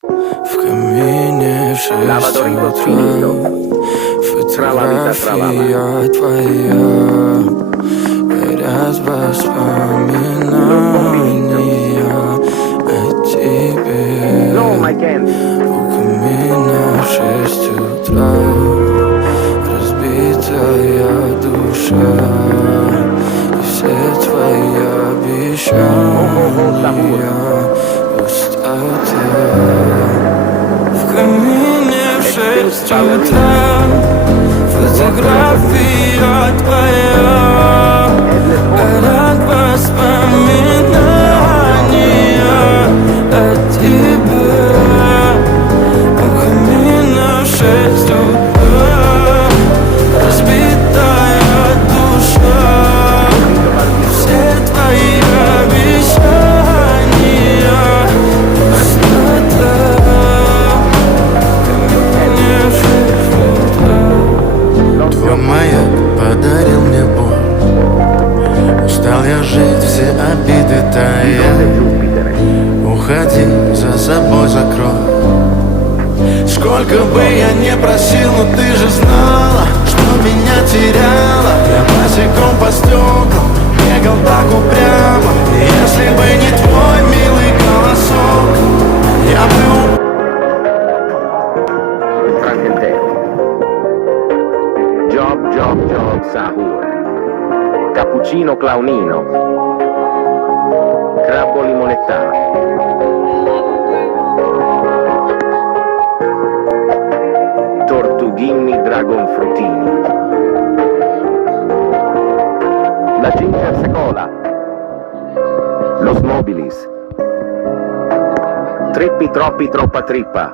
В камине в 6 утра. Фотография твоя. Горят воспоминания о тебе. У камина в 6 утра. Разбитая душа. И все твои обещания. Пустота. В камине в 6 утра. Фотография твоя. Горят воспоминания о тебе. У камина в 6 утра. Разбитая душа. Все твои обещания. Пустота. В камине в 6 утра. Твой маяк подарил мне боль. Устал я жить, все обиды тая. Уходи, за собой закрой. Сколько бы я не просил, но ты же знала, что меня теряла. Я босиком по стеклам бегал так упрямо. И если бы не твой милый голосок, я бы Job, sahur. Cappuccino clownino. Crabbo limonetta. Tortughini dragon frutini. La ginger secola. Los mobilis. Trippi troppi troppa trippa.